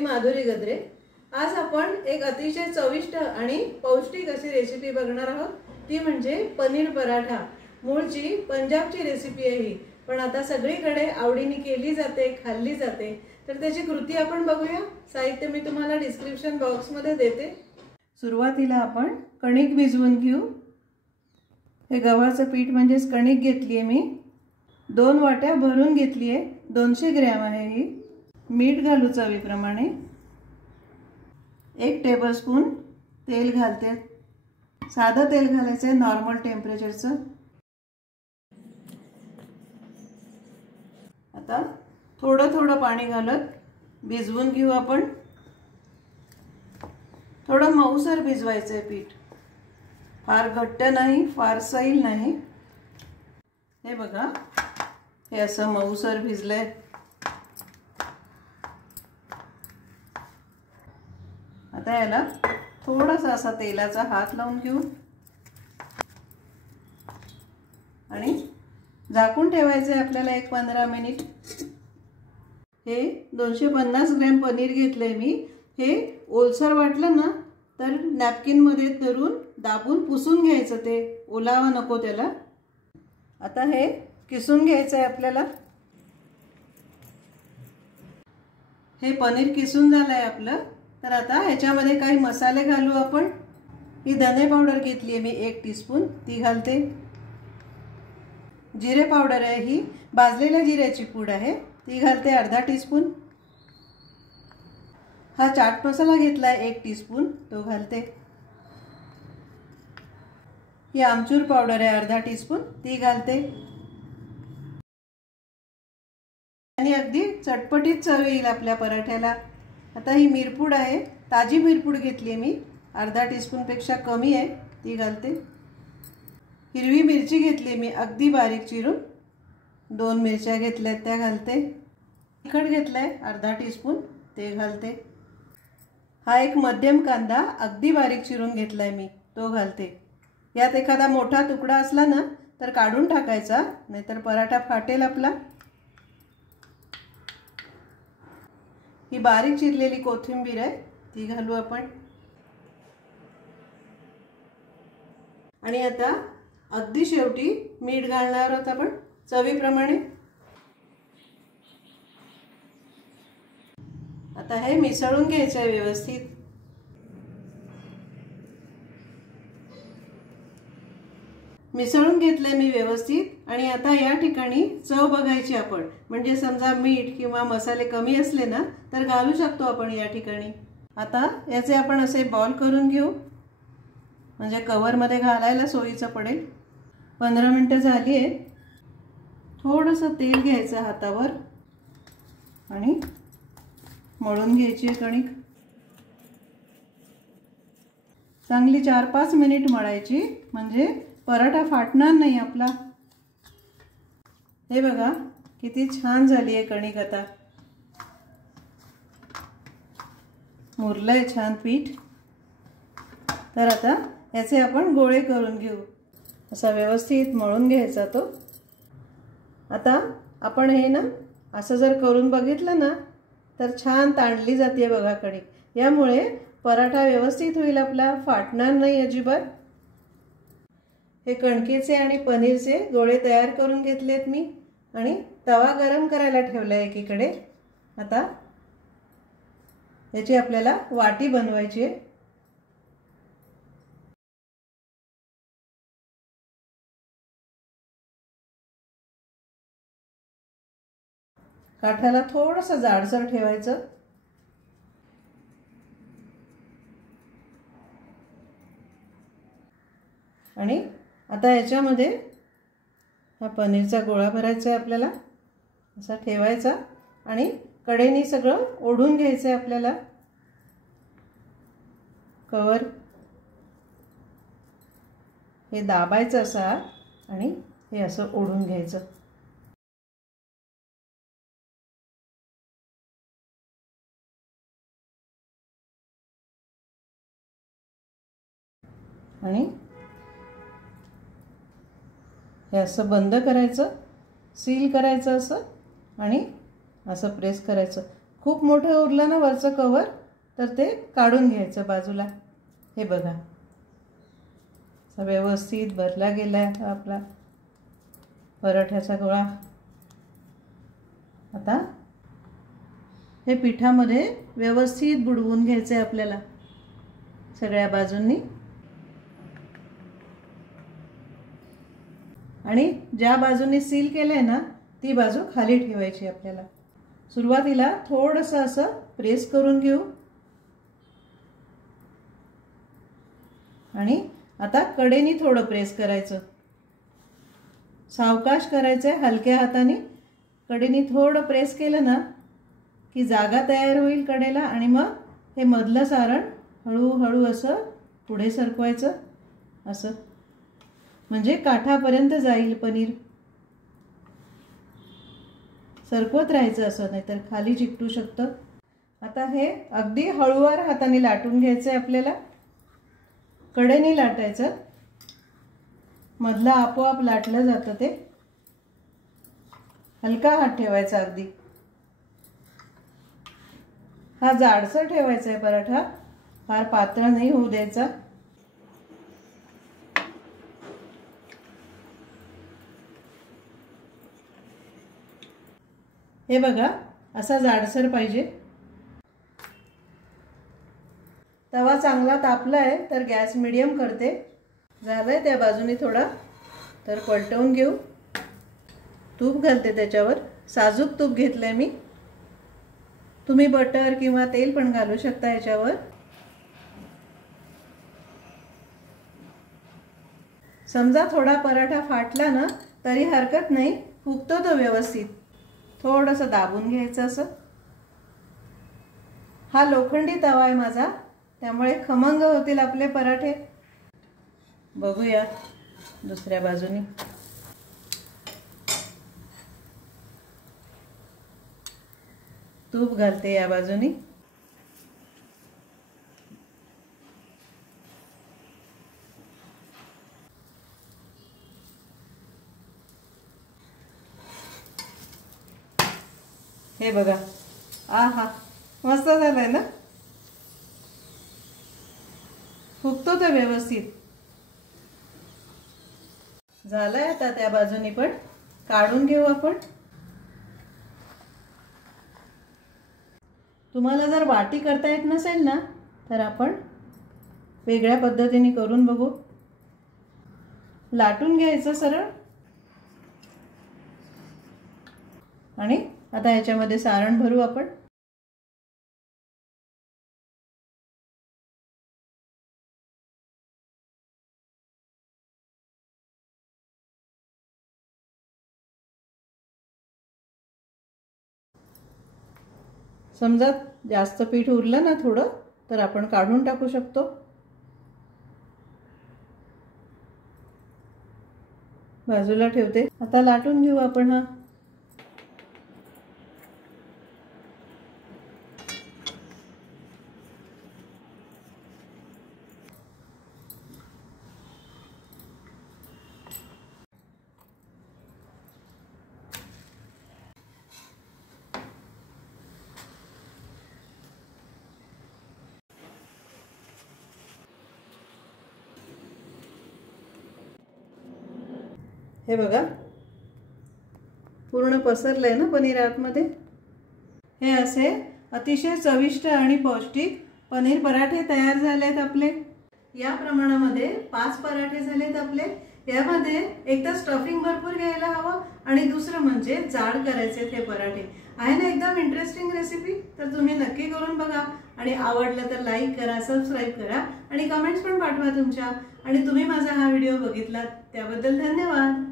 मी माधुरी गद्रे। आज आपण एक अतिशय चविष्ट आणि पौष्टिक अशी रेसिपी बघणार आहोत, ती म्हणजे पनीर पराठा। मूळची पंजाबची रेसिपी आहे ही, पण आता सगळीकडे आवडीने केली जाते, खाल्ली जाते। तर त्याची कृती आपण बघूया। साहित्य मी तुम्हाला डिस्क्रिप्शन बॉक्स मध्ये देते। सुरुवातीला आपण कणिक भिजवून घेऊ। हे गव्हाचं पीठ म्हणजेच कणिक घेतली आहे मी, 2 वाट्या भरून घेतली आहे, 200 ग्रॅम आहे ही। मीठ घालू चवीप्रमाणे, 1 टेबलस्पून तेल घालते। साधं तेल घालायचं आहे, नॉर्मल टेम्परेचरचं। आता थोडं थोडं पाणी घालत भिजवून घेऊ आपण। थोडं मऊसर भिजवायचं आहे पीठ, फार घट्ट नाही, फार सैल नाही। हे बघा, हे असं मऊसर भिजलंय। आता याला थोडासा असा तेलाचा हात लावून घेऊ आणि झाकून ठेवायचे आपल्याला 1-15 मिनिट। हे 250 ग्रॅम पनीर घेतलंय मी। हे ओलसर वाटलं ना तर नॅपकिन मध्ये धरून दाबून पुसून घ्यायचं, ते ओलावा नको त्याला। आता हे किसून घ्यायचं आहे आपल्याला। हे पनीर किसून झालंय आपलं। तर आता ह्याच्यामध्ये काही मसाले घालू आपण। ही धने पावडर घेतली आहे मी 1 टीस्पून, ती घालते। जिरे पावडर आहे, ही भाजलेल्या जिऱ्याची पूड आहे, ती घालते अर्धा टीस्पून। हा चाट मसाला घेतलाय 1 टीस्पून, तो घालते। ही आमचूर पावडर आहे अर्धा टीस्पून, ती घालते। आणि अगदी चटपटीत चव येईल आपल्या पराठ्याला। आता ही मिरपूड आहे, ताजी मिरपूड घेतली मी, अर्धा टीस्पून पेक्षा कमी आहे, ती घालते। हिरवी मिरची घेतली मी अगदी बारीक चिरून, 2 मिरच्या घेतल्यात त्या घालते। तिखट घेतलंय अर्धा टीस्पून, ते घालते। हा एक मध्यम कांदा अगदी बारीक चिरून घेतलाय मी, तो घालते। यात एखादा मोठा तुकडा असला ना तर काढून टाकायचा, नाहीतर पराठा फाटेल आपला। ही बारीक चिरलेली कोथिंबीर आहे, ती घालू आपण। आणि आता अगदी शेवटी मीठ घालणार आहोत आपण चवीप्रमाणे। आता हे मिसळून घ्यायचं आहे व्यवस्थित। मिसळून घेतलंय मी व्यवस्थित। आणि आता या ठिकाणी चव बघायची आपण, म्हणजे समजा मीठ किंवा मसाले कमी असले ना तर घालू शकतो आपण या ठिकाणी। आता याचे आपण असे बॉल करून घेऊ, म्हणजे कव्हर मध्ये घालायला सोयीचं पडेल। 15 मिनिटं झाली आहेत। थोडंसं तेल घ्यायचं हातावर आणि मळून घ्यायची कणिक। चांगली 4-5 मिनिट मळायची, म्हणजे पराठा फाटणार नाही आपला। हे बघा किती छान झाली आहे कणिक। आता मुरलंय छान पीठ। तर आता याचे आपण गोळे करून घेऊ, असा व्यवस्थित मळून घ्यायचा तो। आता आपण हे ना असं जर करून बघितलं ना तर छान ताणली जाते बघा कणिक। यामुळे पराठा व्यवस्थित होईल आपला, फाटणार नाही अजिबात। हे कणकेचे आणि पनीरचे गोळे तयार करून घेतलेत मी आणि तवा गरम करायला ठेवलाय एकीकडे। आता याची आपल्याला वाटी बनवायची आहे। काठाला थोडंसं जाडसर ठेवायचं। आणि आता याच्यामध्ये हा पनीरचा गोळा भरायचा आहे आपल्याला, असा ठेवायचा आणि कडेने सगळं ओढून घ्यायचं आहे आपल्याला कवर। हे दाबायचं असं आणि हे असं ओढून घ्यायचं। आणि हे असं बंद करायचं, सील करायचं असं आणि असं प्रेस करायचं। खूप मोठं उरलं ना वरचं कवर तर ते काढून घ्यायचं बाजूला। हे बघा व्यवस्थित भरला गेलाय आपला पराठ्याचा गोळा। आता हे पिठामध्ये व्यवस्थित बुडवून घ्यायचे आपल्याला सगळ्या बाजूंनी। आणि ज्या बाजूने सील केलंय ना ती बाजू खाली ठेवायची आपल्याला। सुरुवातीला थोडंसं असं प्रेस करून घेऊ आणि आता कडेनी थोडं प्रेस करायचं। सावकाश करायचंय, हलक्या हाताने कडेनी थोडं प्रेस केलं ना की जागा तयार होईल कडेला आणि मग हे मधलं सारण हळूहळू असं पुढे सरकवायचं असं, म्हणजे काठापर्यंत जाईल पनीर। सरकवत राहायचं असं, नाहीतर खाली चिकटू शकतं। आता हे अगदी हळूवार हाताने लाटून घ्यायचंय आपल्याला। कडेने लाटायचं, मधला आपोआप लाटलं जातं ते। हलका हात ठेवायचा अगदी। हा जाडसर ठेवायचा आहे पराठा, फार पातळ नाही होऊ द्यायचा। हे बघा असा जाडसर पाहिजे। तवा चांगला तापलाय तर गॅस मीडियम करते। झालंय त्या बाजूने थोडा, तर पलटवून घेऊ। तूप घालते त्याच्यावर, साजूक तूप घेतलंय मी। तुम्ही बटर किंवा तेल पण घालू शकता याच्यावर। समजा थोडा पराठा फाटला ना तरी हरकत नाही, फुगतो तो व्यवस्थित। थोडंसं दाबून घ्यायचं असं। हा लोखंडी तवा आहे माझा, त्यामुळे खमंग होतील आपले पराठे। बघूया दुसऱ्या बाजूनी। तूप घालते या बाजूनी। हे बघा, आहा मस्त झालंय ना। फुगतो तो व्यवस्थित। झालंय आता त्या बाजूनी पण, काढून घेऊ आपण। तुम्हाला जर वाटी करता येत नसेल ना तर आपण वेगळ्या पद्धतीने करून बघू। लाटून घ्यायचं सरळ आणि आता याच्यामध्ये सारण भरू आपण। समजा जास्त पीठ उरलं ना थोडं तर आपण काढून टाकू शकतो। बाजूला ठेवते। आता लाटून घेऊ आपण हा। हे बघा पूर्ण पसरलंय ना पनीर आतमध्ये। हे असे अतिशय चविष्ट आणि पौष्टिक पनीर पराठे तयार झालेत आपले। या प्रमाणामध्ये 5 पराठे झालेत आपले। यामध्ये एक तर स्टफिंग भरपूर घ्यायला हवं आणि दुसरं म्हणजे जाड करायचे हे पराठे। आहे ना एकदम इंटरेस्टिंग रेसिपी, तर तुम्ही नक्की करून बघा। आणि आवडलं तर लाईक करा, सबस्क्राइब करा आणि कमेंट्स पण पाठवा तुमच्या। आणि तुम्ही माझा हा व्हिडिओ बघितलात त्याबद्दल धन्यवाद।